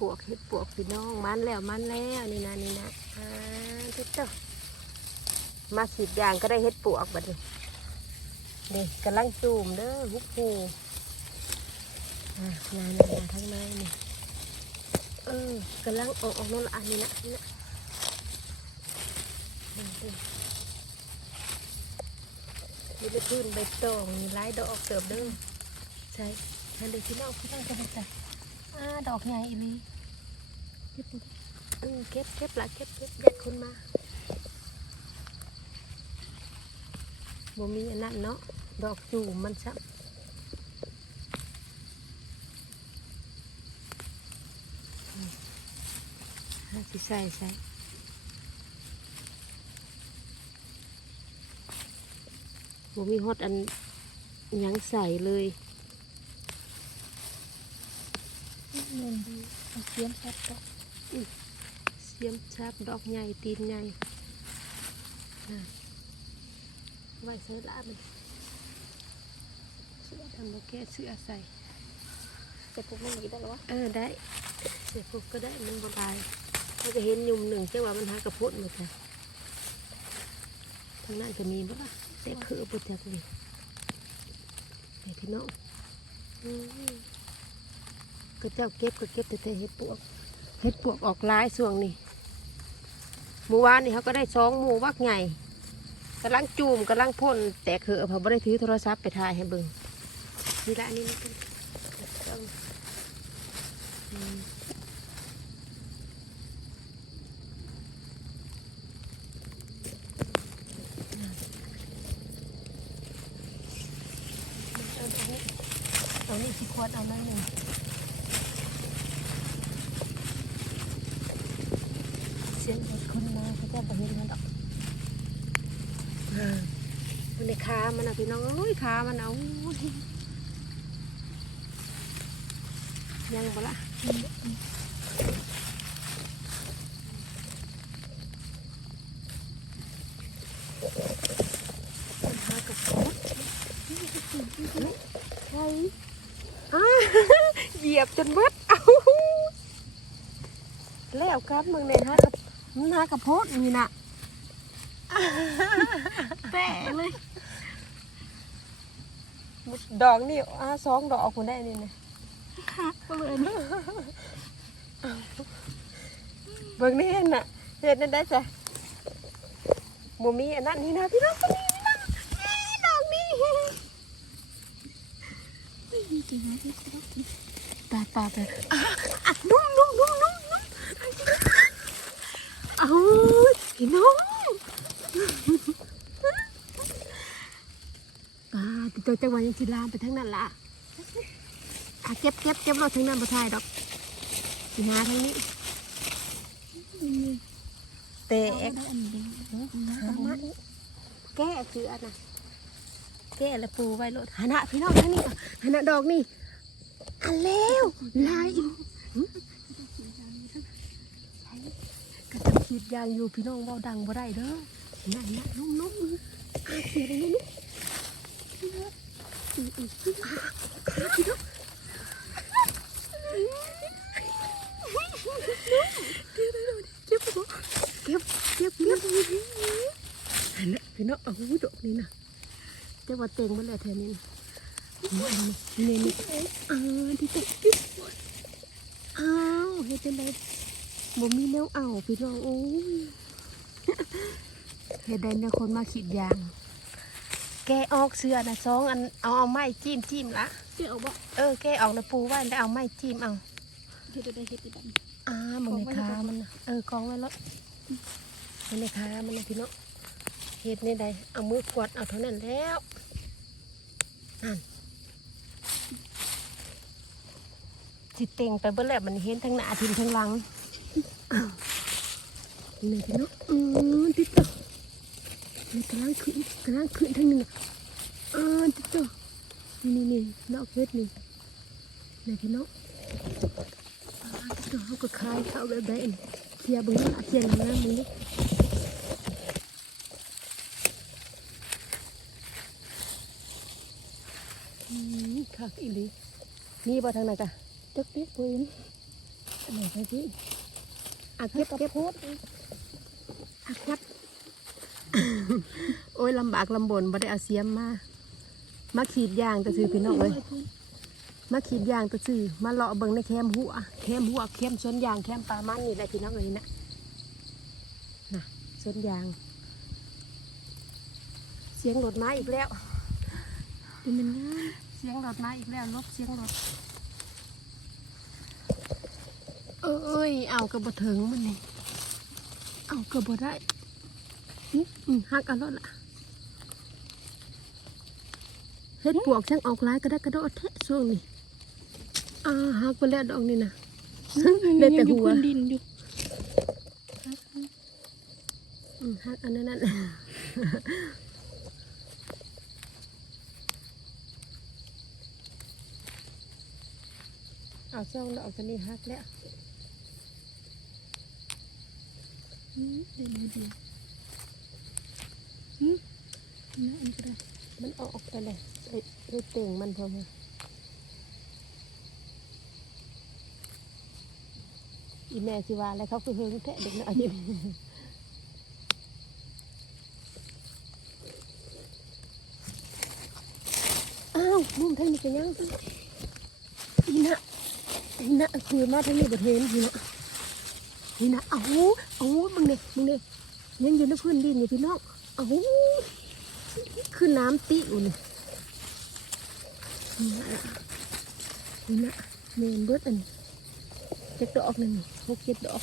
ปวกเห็ดปวกพี่น้องมันแล้วมันแล้วนี่นะนี่นะอ่าเด็ดเจ้ามาสีดยางก็ได้เห็ดปวกบัดนี้นี่กำลังจูมเด้อฮุบฮูอ่านานานทั้งในนี่เออกำลังออกออกนั่นละอันนี้นะนี่นะนี่ไปพื้นใบตองนี่ไล่ดอกเติบเด้อใช่ทันเด็กพี่น้องพี่น้องจะไปใส่อ่ ดอกใหญ่อีหลีเก็บเก็บเก็บละเก็บเก็บแยกคนมาบ่มีอันนั้นเนาะ ดอกจูมมันซ้ำอืมห้าสิใส่ใส่บ่มีฮอดอันยังใส่เลย เงินดีเอาเสียมชัดก็เสียมชับดอกใหญ่ตีนใหญ่น่ะไว้ใส่ละมันเสื้อทำโลแกะเสื้อใส่จะปลูกไม่ดีได้หรอวะเออได้เสียปุ๊บก็ได้มันบลายเราจะเห็นยุ่มหนึ่งจังหวะมันหากระพุ้นหมดเลยทางนั้นจะมีบ่ล่ะแต่คือปุจักเลยเด็กพี่น้องอืม ก็เจ้าเก็บก็เก็บแต่แต่เห็ดปวกเห็ดปวกออกลายส่วงนี่เมื่อวานนี่เขาก็ได้สองหมู่วักใหญ่กำลังจูมกำลังพ่นแต่คือเขาไม่ได้ถือโทรศัพท์ไปถ่ายให้เบิ่งนี่ละนี่นะต้องอืมเอานี่ควดเอานั่นหนึ่ง สียงคนมาเขาจะไปเห็นมันดอกมันในขามันนะพี่น้องเอ้ยขามันเอายังบ่ละหากับพุทใช่อ้าเหยียบจนเบิดเอาแล้วกันมึงเนี่ยฮะ มึงหากับพุทนี่น่ะแต่เลยดอกนี่อ่าสองดอกคุณได้นี่นะคักก็เลยเบิ่งนี่เห็นน่ะเห็นนั่นได้จ้ะบ่มีอันนั้นนี่นะพี่น้องบ่มีนี่นะนี่ดอกนี่ตาตาตาอะอะนุ่มนุ่มนุ่มนุ่มนุ่ม เอาพี่น้องอ่าติดตัวจังหวะยังสิลามไปทั้งนั้นล่ะอะเก็บเก็บเก็บเราทั้งนั้นบ่ทายดอกสิหาทางนี้เตะได้อันดีหามันแก้คืออันน่ะแก้ล้วปูไว้รถหาหนะพี่น้องทางนี้อ่หาหนะดอกนี่อันแล้วลายอีก ผิดยางอยู่พี่น้องเว่าดังบ่ได้เด้อนั่นนะนุ่มนุ่มอาเสียเลยนุ่มๆอืออืออะอะพี่น้องเก็บบ่เก็บเก็บเก็บอันนั้นพี่น้องเอาดอกนี่นะจะว่าเต็งมันแหละแถวนี้นะนี่นี่นี่อ่าที่ตกที่อ้าวเฮ็ดจังได บ่มีแนวเอาพี่น้องโอ้ยเฮ็ดได้เนี่ยคนมาขีดยาง แกะออกเสื้อนะสองอันเอาเอาไม้จิ้มจิ้มละเจ้าบอกเออแกะออกนะปูไว้แล้วเอาไม้จิ้มเอาเฮ็ดได้เฮ็ดได้อ่ามึงในขามันนะเออกองไว้แล้วมันในขามันนะพี่น้องเฮ็ดนี่ได้เอามือกวาดเอาเท่านั้นแล้วนั่นสิเต็งไปเบิ่แล้วมันเห็นทั้งหน้าทิมทั้งหลัง อ้าวนี่พี่น้องอือติดต่อนี่กำลังขึ้นกำลังขึ้นทั้งหนึ่งอ่าติดต่อนี่นี่นี่นอกเวทนี่นี่พี่น้องอ่าติดต่อเขาก็คลายเขาแบบใดนี่เคลียบึงเคลียร์หน้ามึงนี่คักอีหลีนี่บ่ทางไหนจ้ะจักเด็กปืนอันไหนไปพี่ อะเก็บเก็บพูดอะควัดโอ้ยลำบากลำบนบ่ได้เอาเสียมมา มาขีดยางแต่ซื้อพี่น้องเลยมาขีดยางแต่ซื้อมาเลาะเบิ่งในแคมหัวแคมหัวแคมสวนยางแคมปลามันนี่แหละพี่น้องเลยนะน่ะสวนยาง เสียงรถมาอีกแล้วเป็นมันง่ายเสียงรถมาอีกแล้วลบเสียงรถ เอ้ย เอากระบะถึงมันนี่เอากระบะได้อื้ออืมหักเอาแล้วล่ะเฮ็ดปวกช่างออกลายก็ได้กระโดดแทะช่วงนี้อ่าหักไปแล้วดอกนี่นะเด็ดแต่หัวยังอยู่พื้นดินอยู่อืมหักอันนั้นนั่นเอาช่องดอกตัวนี้หักแล้ว อืม เดี๋ยวดูอืมนะอันก็ได้มันเอาออกไปเลยไอ้ไอ้เต่งมันพอไหมอีแม่สิว่าแล้วเขาคือเฮงแทะเด็กน้อยอยู่นี่อ้าวมุมทางนี้กันยังอีน่ะอีน่ะคือมาทางนี้บดเห็นอีน่ะ อีน่ะเอาเอามึงเนี่ยมึงเนี่ยยังอยู่ในพื้นดินอยู่พี่น้องเอาคือน้ำติอยู่นี่นี่นะนี่นะเมนเบิดอันนี้เจ็ดดอกนั่นนี่หกเจ็ดดอก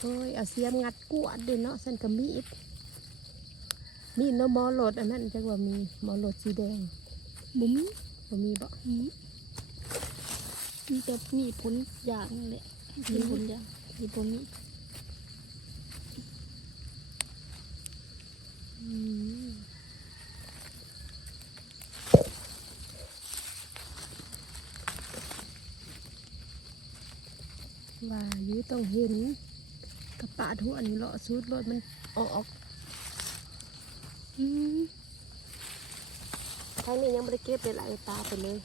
โอ้ยเอาเสียมงัดกวาดเด้เนาะสันก็มีด มีดเนาะหมอโหลดอันนั้นจักว่ามีหมอโหลดสีแดงบุ๋มบ่มีบ่อืมมีแต่มีผลอย่างนั่นแหละมีผลอย่างมีผลนี้อืมว่าอยู่ต้องเห็นกระปาดหัวนี่เลาะสุดรถมันออกอืม ทางนี้ยังไม่ได้เก็บเลยหลายตาไปเลย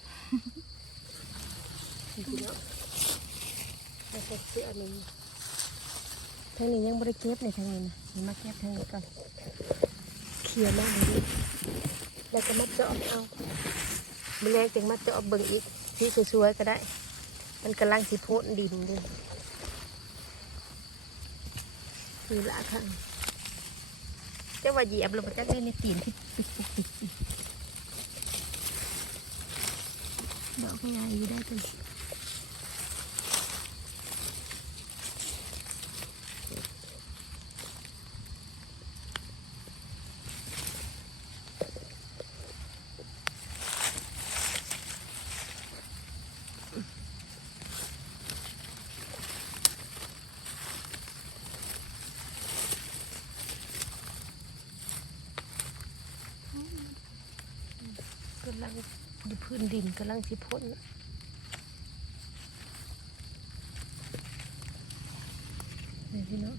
จริงๆแล้วแล้วก็เสื้อหนึ่งทางนี้ยังไม่ได้เก็บในทางนี้นะเดี๋ยวมาเก็บทางนี้ก่อนเคลียร์มากเลยแล้วก็มาเจาะเอาไม่แรงจึงมาเจาะเบิ่งอีกที่สวยๆก็ได้ มันกำลังสิโพดดินด้วยนี่ละค่ะ จะว่าเหยียบลงไปจักได้ในตีนที่ปิดปุกปิดดอกง่ายอยู่ได้กัน กำลังอยู่พื้นดินกำลังสิพ้นนี่พี่น้อง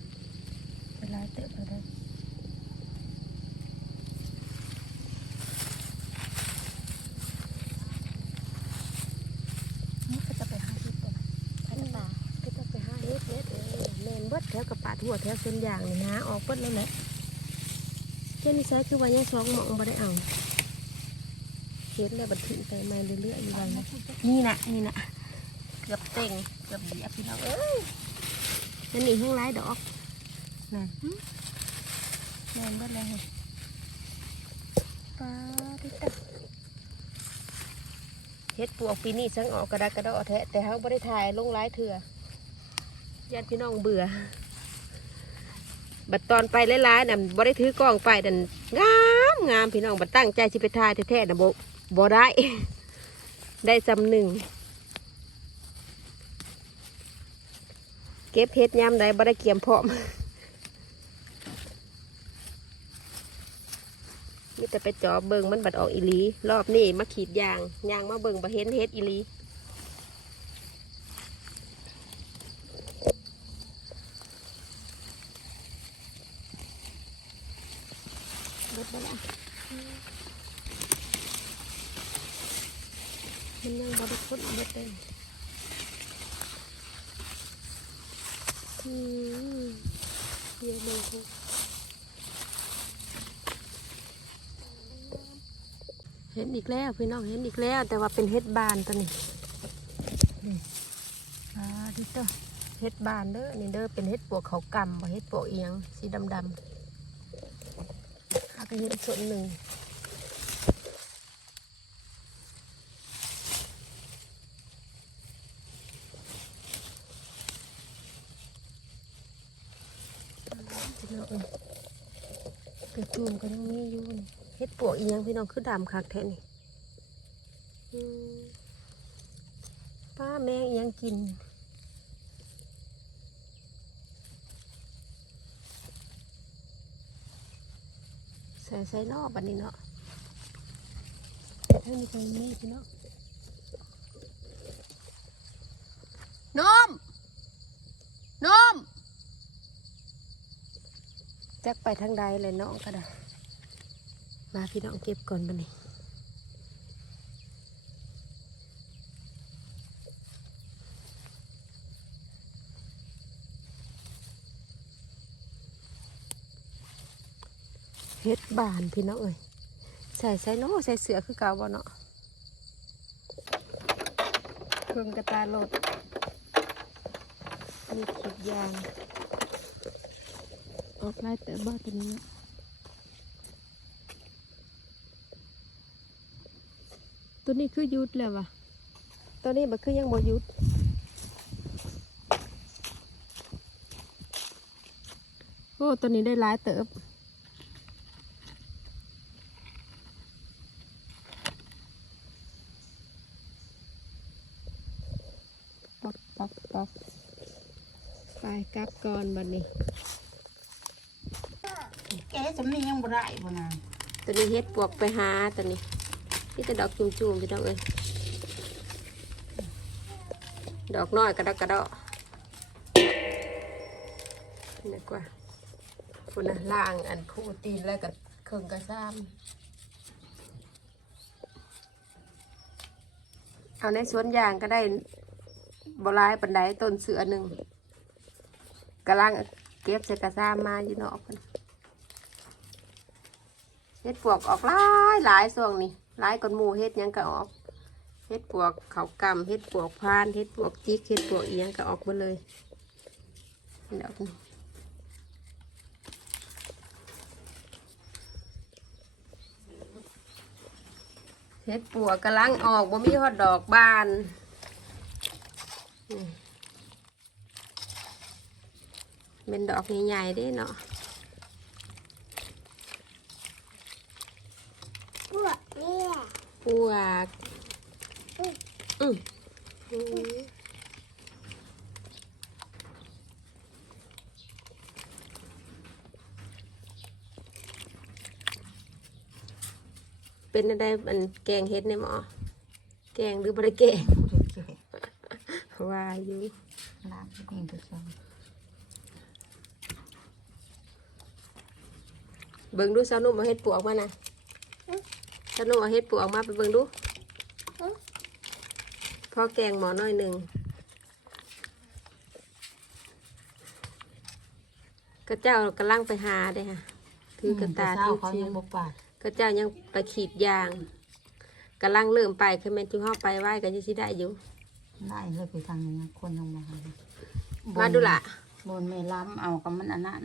เวลาเตะไปได้นี่ก็จะไปหาที่ตัวพันตาก็จะไปหาเฮ็ดเฮ็ดเออแมนเบิดแถวกับป่าทั่วแถวเส้นยางนี่นะออกเบิดเลยแหละเจ้านี่ใช้คือว่ายังสองหมองบ่ได้เอา เห็นล้วบันทึกไปมาเรื่อยๆอยู่วันนะนี่นะนี่นะเกือบเต็งเกือบเหยียบพี่น้องเอ้ยนั่นนี่ข้างไรดอกนั่นแมนเบิดเลยป้าดิตาเฮ็ดปวกปีนี้สังออกกระดากกระดอแท้แต่เขาไม่ได้ถ่ายลงไลายเถื่อญาติพี่น้องเบื่อ บัดตอนไปหลายๆน่ะบ่ได้ถือกล้องไปดันงามงามพี่น้องบัดตั้งใจสิไปถ่ายแท้ๆน่ะบ่ บ่ได้ ได้จำหนึ่ง เก็บเพชรยามใดบ่ได้เกี่ยมพร้อมมีแต่ไปจอบเบิงมันบัดออกอีลี รอบนี้มาขีดยางยางมาเบิงบ่เห็นเฮ็ดอีลีเบิดบ่ละ มันยังบริสุทธิ์เบิดเลยอืมเยอะมากเลยเห็นอีกแล้วพี่น้องเห็นอีกแล้ว แต่ว่าเป็นเฮ็ดบานตัวนี้นี่อ่าดิเตอเฮ็ดบานเด้อนี่เด้อเป็นเฮ็ดปวกเขากำบ่เฮ็ดปวกเอียงสีดำดำๆอาก็เห็นส่วนหนึ่ง พี่น้องเอ้ยกระ ตูมก็ยังมีอยู่นี่เฮ็ดปวกอีหยังพี่น้องคือดำคักแท้นี่ป้าแมงอีหยังกินใส่ใส่นอกบันนี้เนาะแต่ถ้ามีตรมีพี่น้องนมนม จักไปทางใดเลยน้องก็ได้มาพี่น้องเก็บก่อนบันนี้เฮ็ดบานพี่น้องเอ้ยใส่ใส่เนาะใส่เสือคือเก่าบ่เนาะเครื่องกระตาโลดมีขีดยาง ออกไล่แต่บ้าตัวนี้เนาะตัวนี้คือยุดแล้ววะตัวนี้มันคือยังบ่ยุดโอ้ตัวนี้ได้หลายเติบปักปักปักไปกลับก่อนบัดนี้แก สำนียังบ่ได้บ่นะตัวนี้เฮ็ดปวกไปหาตัวนี้นี่แต่ดอกจุ่มๆพี่น้องเอ้ยดอกน้อยกระดอกกระดอกนี่กว่าคุณนะล่างอันคู่ตีนแล้วก็เครื่องกระซ้ำเอาในสวนยางก็ได้บลายปันไดต้นเสือหนึ่งกำลังเก็บใส่กระซ้ำมาอยู่นอกพุ่น เฮ็ดปวกออกหลายหลายส่วงนี่หลายก้นหมูเฮ็ดยังก็ออกเฮ็ดปวกเขากำเฮ็ดปวกพานเฮ็ดปวกจิกเฮ็ดปวกเอียงก็ออกหมดเลยดอกนี้เฮ็ดปวกกำลังออกบ่มีฮอดดอกบานเป็นดอกใหญ่ๆด้เนาะ ปวก อืมอืมเป็นอะไรมันแกงเฮ็ดในหมอ แกงหรือบ่ได้แกงว่าอยู่ลาบกินไปซ้เบิ่งดูสาวนุ่มเอาเฮ็ดปวกมานะ สาวนุ่มเอาเฮ็ดปวกมาไปเบิ่งดู พอแกงหมอน้อยหนึ่ง กระเจ้ากำลังไปหาเด้ค่ะำถือกระตาเช้าที่เขาเชียัยงงบ่ปาดกระเจ้ายังไปขีดยางกำลังเริ่มไปคือแม่นจุเฮาไปไหว้กันยังสิได้อยู่ ได้เลยไปทางนี้นะคนยังมาหามาดูล่ะบนไม่ล้ำเอากับมันอันนั้น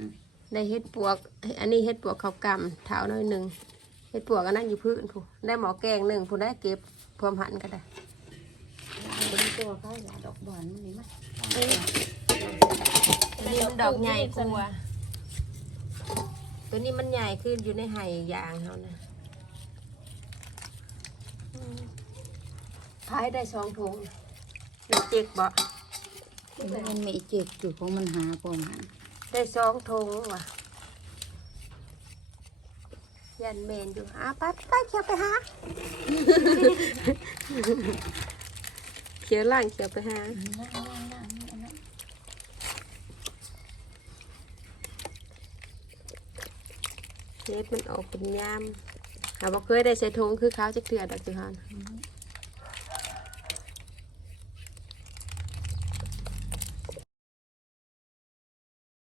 ได้เฮ็ดปวก อันนี้เฮ็ดปวกเขาวกำเท้าน้อยหนึ่ง เฮ็ดปวกอันนั้นอยู่พื้นผู้ได้หมอแกงหนึ่งผู้ได้เก็บพร้อมหันก็ได้บนตัวเขาอย่าดอกบอนมันนี่มั้ยตัวนี้มันดอกใหญ่กว่าตัวนี้มันใหญ่ขึ้นอยู่ในไห่ยางเขานะอืมพายได้สองถุงมีเจ็กบ่มันมีเจ็บจุดของมันหาก่อนหาได้สองถุงว่ะ ยันเมนอยู่อะไปไปเขียวไปหาเขียวล่างเขียวไปหาเล็บมันออกเป็นยามหาบ่เคยได้ใส่ทงคือเขาจะเกลือดอกจุฮาน